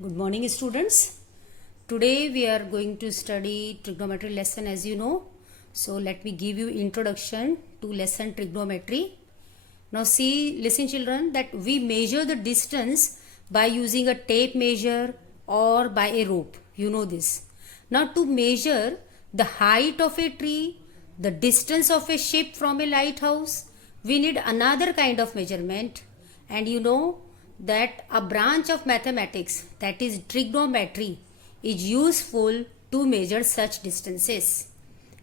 Good morning, students. Today we are going to study trigonometry lesson, as you know. So let me give you introduction to lesson trigonometry. Now see, listen children, that we measure the distance by using a tape measure or by a rope. You know this. Now to measure the height of a tree, the distance of a ship from a lighthouse, we need another kind of measurement. And you know that a branch of mathematics, that is trigonometry, is useful to measure such distances.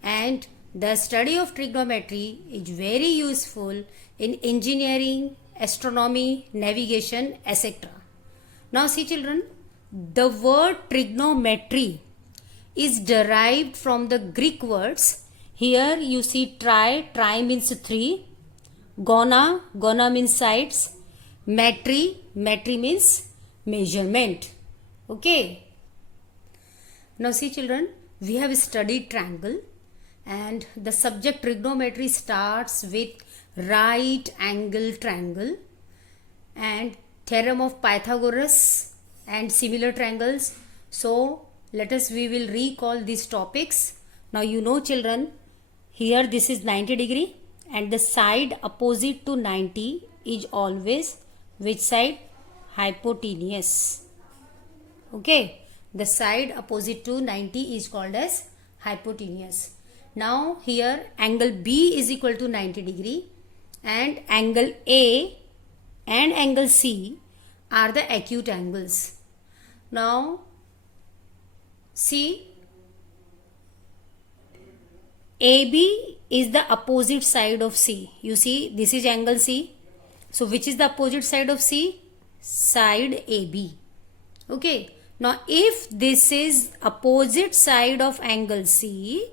And the study of trigonometry is very useful in engineering, astronomy, navigation, etc. Now see children, the word trigonometry is derived from the Greek words. Here you see tri means 3, gona means sides, metry means measurement. Okay. Now see children, we have studied triangle and the subject trigonometry starts with right angle triangle and theorem of Pythagoras and similar triangles. So we will recall these topics. Now you know children, here this is 90 degree and the side opposite to 90 is always which side? Hypotenuse. Okay, the side opposite to 90 is called as hypotenuse. Now here angle B is equal to 90 degree and angle A and angle C are the acute angles. Now see, AB is the opposite side of C. You see, this is angle C. So which is the opposite side of C? Side AB. Okay. Now if this is opposite side of angle C,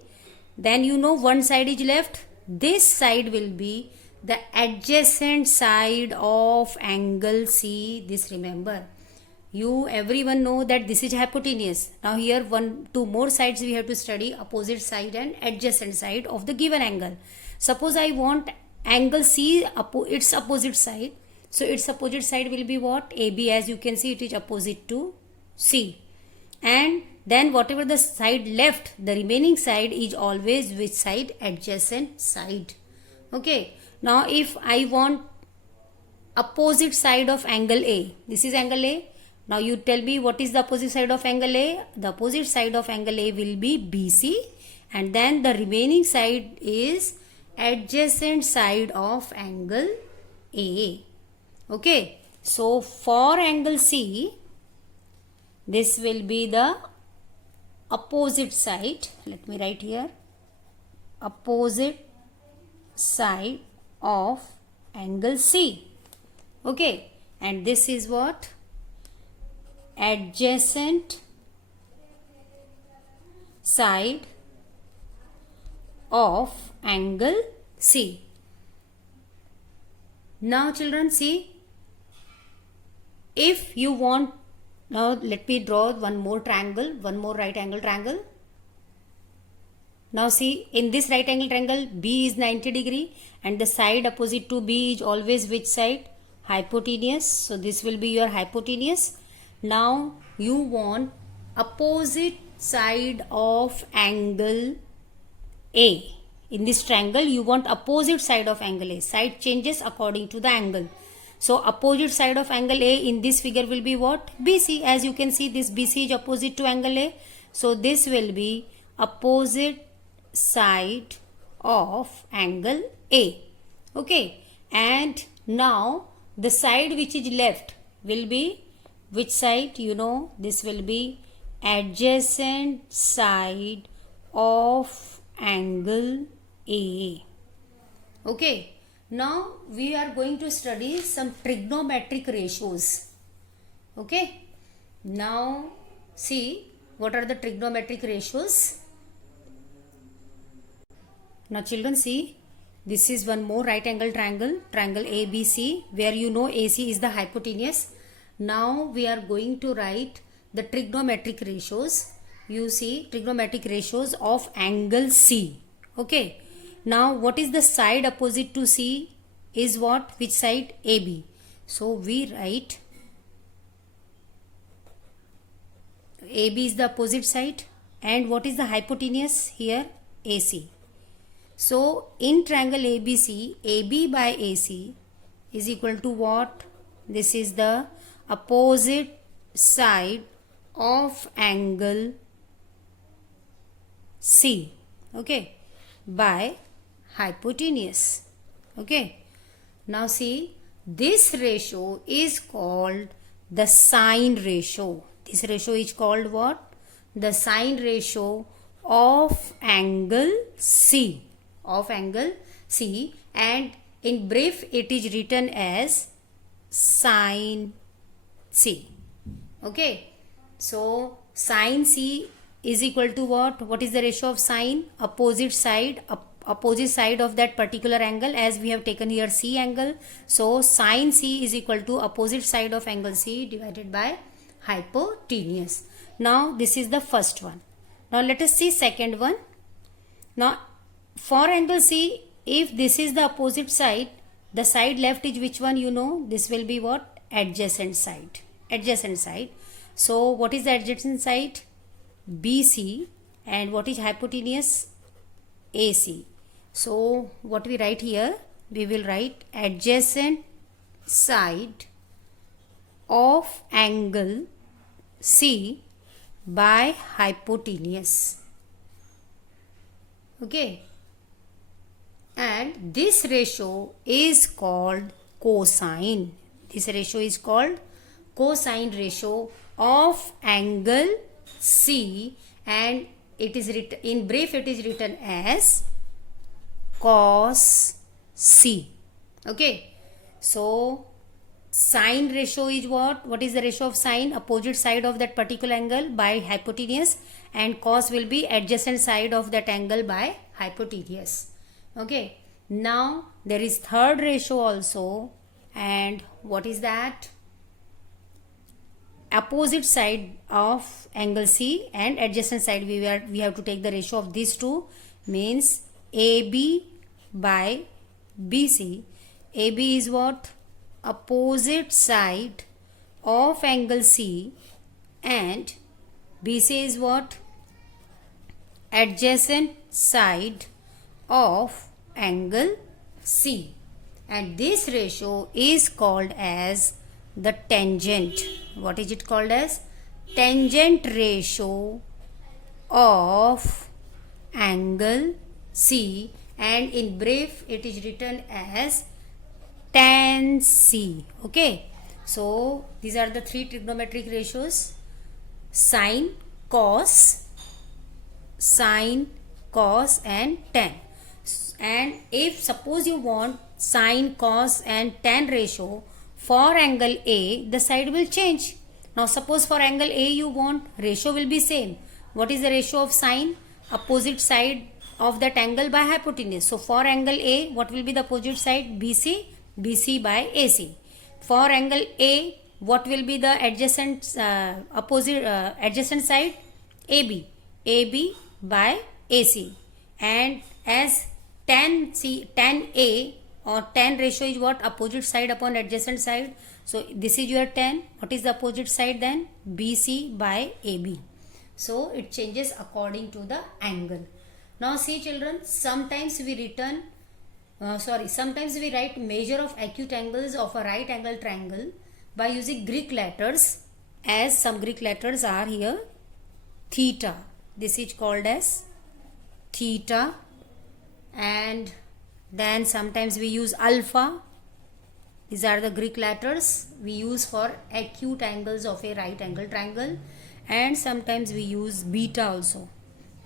then you know one side is left. This side will be the adjacent side of angle C. This remember. Everyone know that this is hypotenuse. Now here two more sides we have to study, opposite side and adjacent side of the given angle. Suppose I want angle C, its opposite side. So its opposite side will be what? AB. As you can see, it is opposite to C. And then whatever the side left, the remaining side is always which side? Adjacent side. Okay. Now if I want opposite side of angle A, this is angle A. Now you tell me what is the opposite side of angle A? The opposite side of angle A will be BC and then the remaining side is adjacent side of angle A. Okay. So for angle C, this will be the opposite side. Let me write here. Opposite side of angle C. Okay. And this is what? Adjacent side of angle C. Now children see, if you want, now let me draw one more triangle, one more right angle triangle. Now see, in this right angle triangle, B is 90 degree and the side opposite to B is always which side? Hypotenuse. So this will be your hypotenuse. Now you want opposite side of angle A. In this triangle you want opposite side of angle A. Side changes according to the angle. So opposite side of angle A in this figure will be what? BC. As you can see, this BC is opposite to angle A. So this will be opposite side of angle A. Okay. And now the side which is left will be which side? You know, this will be adjacent side of angle A. Okay. Now we are going to study some trigonometric ratios. Okay. Now see, what are the trigonometric ratios? Now children see, this is one more right angle triangle, triangle ABC, where you know AC is the hypotenuse. Now we are going to write the trigonometric ratios. You see, trigonometric ratios of angle C. Okay. Now what is the side opposite to C? Is what? Which side? AB. So we write AB is the opposite side. And what is the hypotenuse here? AC. So in triangle ABC, AB by AC is equal to what? This is the opposite side of angle C, okay, by hypotenuse. Okay, now see, this ratio is called the sine ratio. This ratio is called what? The sine ratio of angle C, and in brief it is written as sine C. Okay, so sine C is equal to what? What is the ratio of sine? Opposite side of that particular angle, as we have taken here C angle. So sine C is equal to opposite side of angle C divided by hypotenuse. Now this is the first one. Now let us see second one. Now for angle C, if this is the opposite side, the side left is which one? You know, this will be what? Adjacent side. So what is the adjacent side? BC. And what is hypotenuse? AC. So what we write here? We will write adjacent side of angle C by hypotenuse. Okay. And this ratio is called cosine. This ratio is called cosine ratio of angle C, and it is written in brief, it is written as cos C. Okay, so sine ratio is what? What is the ratio of sine? Opposite side of that particular angle by hypotenuse, and cos will be adjacent side of that angle by hypotenuse. Okay, now there is third ratio also, and what is that? Opposite side of angle C and adjacent side, we have to take the ratio of these two, means AB by BC. AB is what? Opposite side of angle C, and BC is what? Adjacent side of angle C, and this ratio is called as the tangent. What is it called as? Tangent ratio of angle C, and in brief it is written as tan C. Okay, so these are the three trigonometric ratios: sine, cos, and tan. And if suppose you want sine, cos and tan ratio for angle A, the side will change. Now suppose for angle A you want, ratio will be same. What is the ratio of sine? Opposite side of that angle by hypotenuse. So for angle A, what will be the opposite side? BC. BC by AC. For angle A, what will be the adjacent adjacent side? AB. AB by AC. And as tan A or tan ratio is what? Opposite side upon adjacent side. So this is your tan. What is the opposite side then? BC by AB. So it changes according to the angle. Now see children, sometimes we write measure of acute angles of a right angle triangle by using Greek letters, as some Greek letters are here. Theta. This is called as theta. And then sometimes we use alpha. These are the Greek letters we use for acute angles of a right angle triangle. And sometimes we use beta also.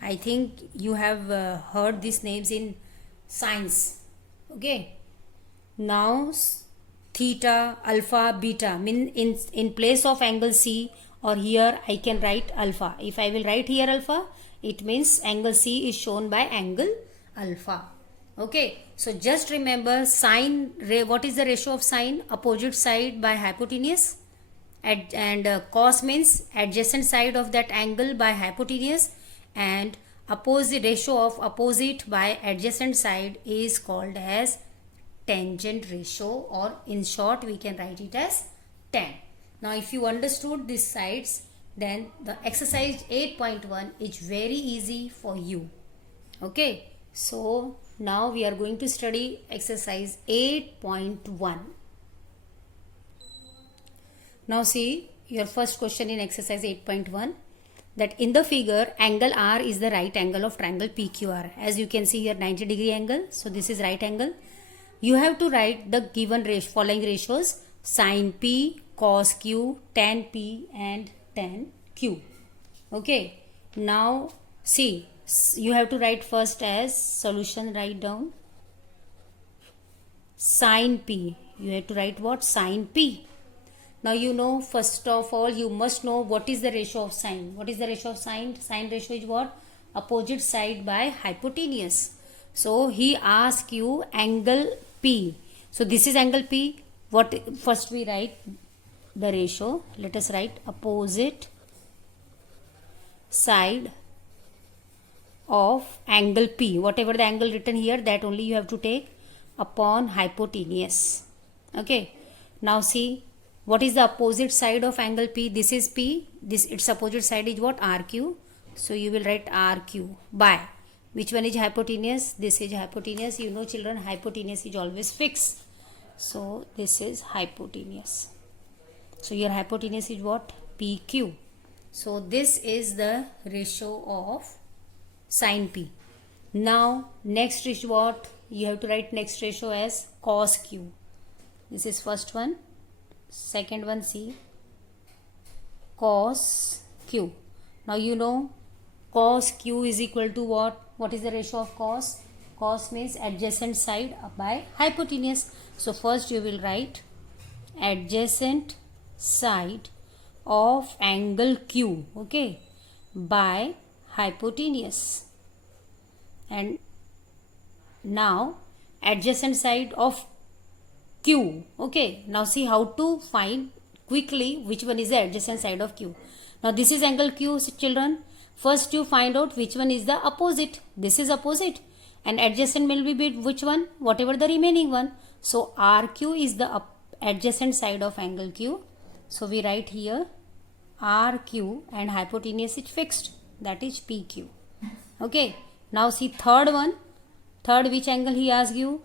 I think you have heard these names in science. Okay. Now theta, alpha, beta mean in place of angle C, or here I can write alpha. If I will write here alpha, it means angle C is shown by angle alpha. Okay, so just remember sine, what is the ratio of sine? Opposite side by hypotenuse, and cos means adjacent side of that angle by hypotenuse, and opposite ratio of opposite by adjacent side is called as tangent ratio, or in short we can write it as tan. Now if you understood these sides, then the exercise 8.1 is very easy for you. Okay, so now we are going to study exercise 8.1. Now see your first question in exercise 8.1, that in the figure angle R is the right angle of triangle PQR. As you can see here, 90-degree angle, so this is right angle. You have to write the given following ratios: sin P, cos Q, tan P and tan Q. Okay, now see, you have to write first as solution. Write down sin P. You have to write what? Sin P. Now you know, first of all you must know what is the ratio of sine. What is the ratio of sine? Sine ratio is what? Opposite side by hypotenuse. So he asks you angle P. So this is angle P. What? First we write the ratio. Let us write opposite side of angle P. Whatever the angle written here, that only you have to take upon hypotenuse. Okay. Now see, what is the opposite side of angle P? This is P. This, its opposite side is what? RQ. So you will write RQ by, which one is hypotenuse? This is hypotenuse. You know children, hypotenuse is always fixed. So this is hypotenuse. So your hypotenuse is what? PQ. So this is the ratio of sin P. Now next is what? You have to write next ratio as cos Q. This is first one. Second one, see, cos Q. Now you know cos Q is equal to what? What is the ratio of cos? Cos means adjacent side by hypotenuse. So first you will write adjacent side of angle Q, okay, by hypotenuse. And now adjacent side of Q. Okay, now see how to find quickly which one is the adjacent side of Q. Now this is angle Q, children. First you find out which one is the opposite. This is opposite, and adjacent will be which one? Whatever the remaining one. So RQ is the adjacent side of angle Q. So we write here RQ, and hypotenuse is fixed, that is PQ. Okay, now see third one. Third, which angle he asks you?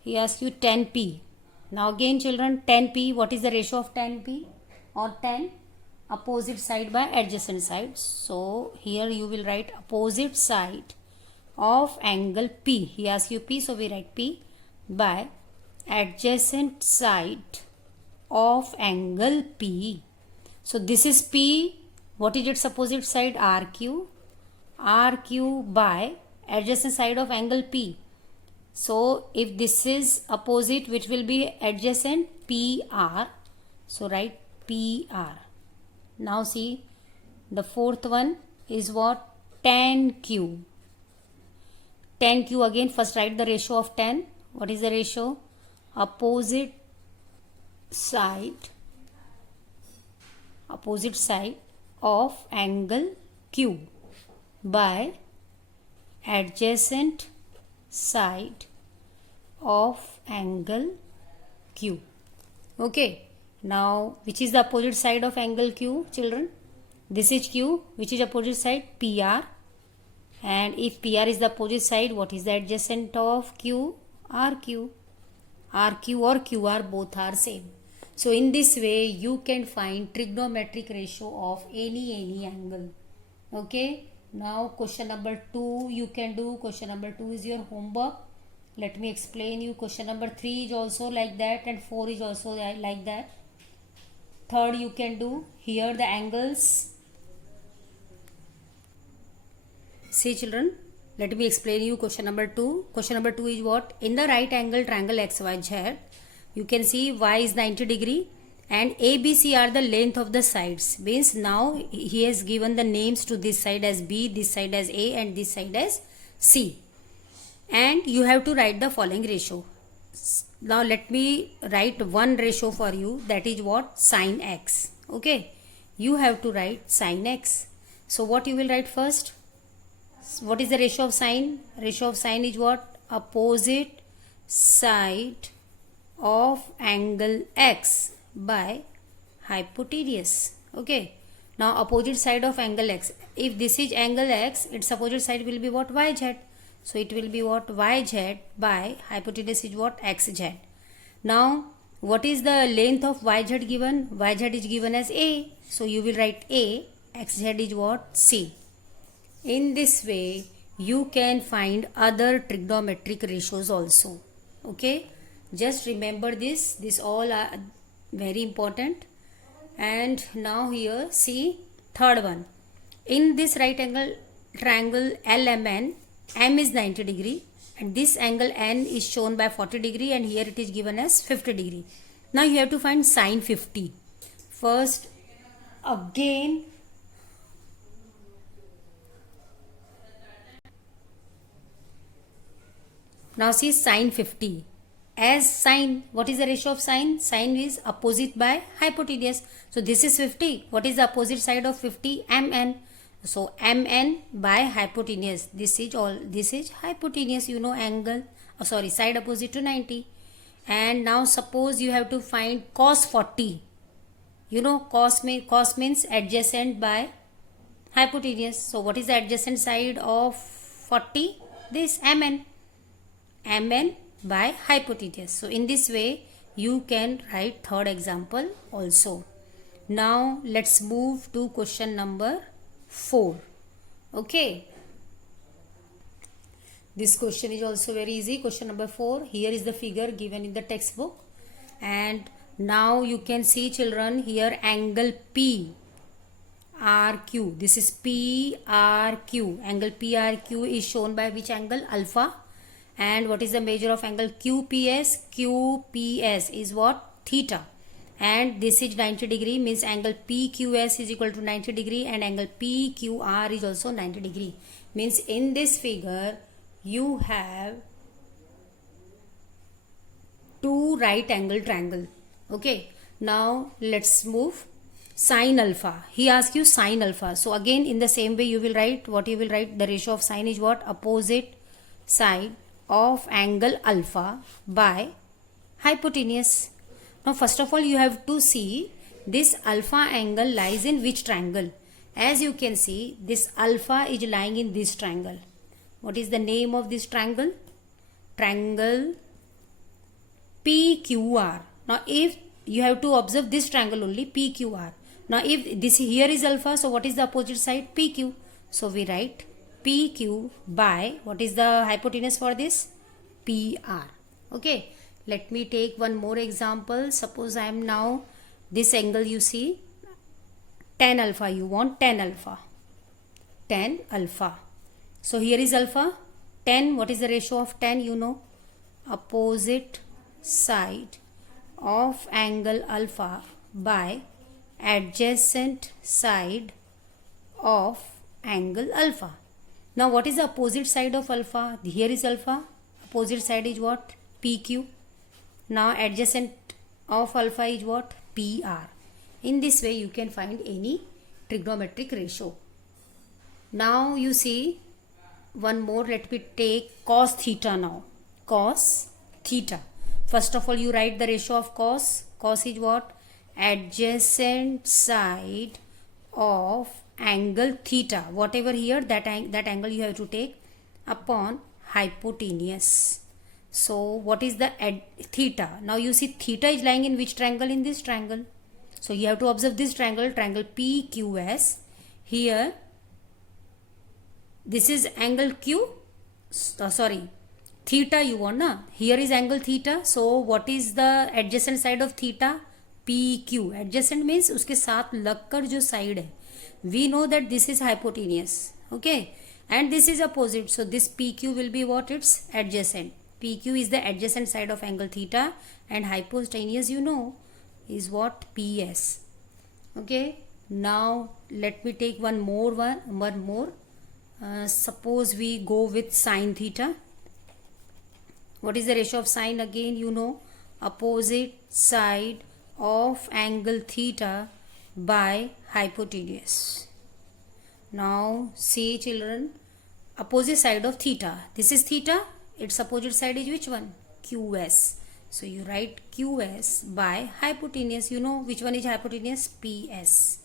He asks you tan P. Now again children, tan P, what is the ratio of tan P or tan? Opposite side by adjacent side. So here you will write opposite side of angle P. He asks you P, so we write P by adjacent side of angle P. So this is P. What is its opposite side? RQ. RQ by adjacent side of angle P. So if this is opposite, which will be adjacent? PR. So write PR. Now see, the fourth one is what? Tan Q. Tan Q, again first write the ratio of tan. What is the ratio? Opposite side of angle Q by adjacent side of angle Q. Okay, now which is the opposite side of angle Q, children? This is Q. Which is opposite side? PR. And if PR is the opposite side, what is the adjacent of Q? RQ. RQ or QR, both are same. So in this way you can find trigonometric ratio of any angle. Okay, now question number 2 you can do. Question number 2 is your homework. Let me explain you. Question number 3 is also like that, and 4 is also like that. Third you can do. Here the angles. See children, let me explain you question number 2. Question number 2 is what? In the right angle triangle XYZ, you can see Y is 90 degree and ABC are the length of the sides. Means now he has given the names to this side as B, this side as A and this side as C. And you have to write the following ratio. Now let me write one ratio for you, that is what? Sin X. Okay, you have to write sin X. So what you will write first? What is the ratio of sine? Ratio of sine is what? Opposite side of angle X by hypotenuse. Okay, Now opposite side of angle x. If this is angle x, its opposite side will be what? YZ. So it will be what? YZ by hypotenuse is what? XZ. Now what is the length of YZ given? YZ is given as A. So you will write A. XZ is what? C. In this way you can find other trigonometric ratios also. Okay. Just remember this. This all are very important. And now here see third one. In this right angle triangle LMN, M is 90 degree and this angle N is shown by 40 degree and here it is given as 50 degree. Now you have to find sine 50. First again now see sine 50. As sine, what is the ratio of sine? Sine is opposite by hypotenuse. So this is 50. What is the opposite side of 50? Mn. So mn by hypotenuse. This is hypotenuse, you know, angle. Side opposite to 90. And now suppose you have to find cos 40. You know, cos means adjacent by hypotenuse. So what is the adjacent side of 40? This mn. Mn by hypotenuse. So in this way you can write third example also. Now let's move to question number 4. Okay, this question is also very easy. Question number 4. Here is the figure given in the textbook and now you can see children here angle PRQ. This is PRQ. Angle PRQ is shown by which angle? Alpha. And what is the measure of angle QPS? QPS is what? Theta. And this is 90 degree, means angle PQS is equal to 90 degree and angle PQR is also 90 degree. Means in this figure you have two right angle triangle. Okay. Now let's move sine alpha. He asks you sine alpha. So again in the same way you will write, what you will write? The ratio of sine is what? Opposite side of angle alpha by hypotenuse. Now first of all you have to see this alpha angle lies in which triangle. As you can see, this alpha is lying in this triangle. What is the name of this triangle? Triangle PQR. Now if you have to observe this triangle only, PQR. Now if this here is alpha, so what is the opposite side? PQ. So we write PQ by, what is the hypotenuse for this? PR. Okay, let me take one more example. Suppose I am now, this angle you see, tan alpha, you want tan alpha. Tan alpha. So here is alpha. Tan, what is the ratio of tan? You know, opposite side of angle alpha by adjacent side of angle alpha. Now what is the opposite side of alpha? Here is alpha. Opposite side is what? PQ. Now adjacent of alpha is what? PR. In this way you can find any trigonometric ratio. Now you see one more. Let me take cos theta now. Cos theta. First of all you write the ratio of cos. Cos is what? Adjacent side of angle theta. Whatever here, that angle you have to take upon hypotenuse. So what is the theta? Now you see theta is lying in which triangle? In this triangle. So you have to observe this triangle, triangle PQS. Here this is angle Q. Theta you want, na? Here is angle theta. So what is the adjacent side of theta? PQ. Adjacent means उसके साथ लगकर जो side है. We know that this is hypotenuse. Okay. And this is opposite. So this PQ will be what? It's adjacent. PQ is the adjacent side of angle theta and hypotenuse you know is what? PS. Okay. Now let me take one more. Suppose we go with sine theta. What is the ratio of sine? Again you know, opposite side of angle theta by hypotenuse. Now see children, opposite side of theta. This is theta. Its opposite side is which one? QS. So you write QS by hypotenuse. You know which one is hypotenuse? PS.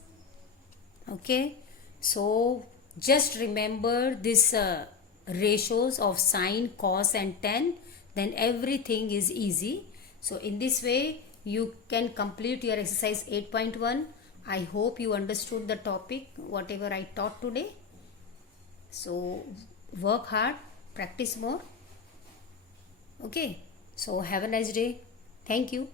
Okay, so just remember this ratios of sine, cos and tan, then everything is easy. So in this way you can complete your exercise 8.1. I hope you understood the topic whatever I taught today. So work hard, practice more. Okay, so have a nice day. Thank you.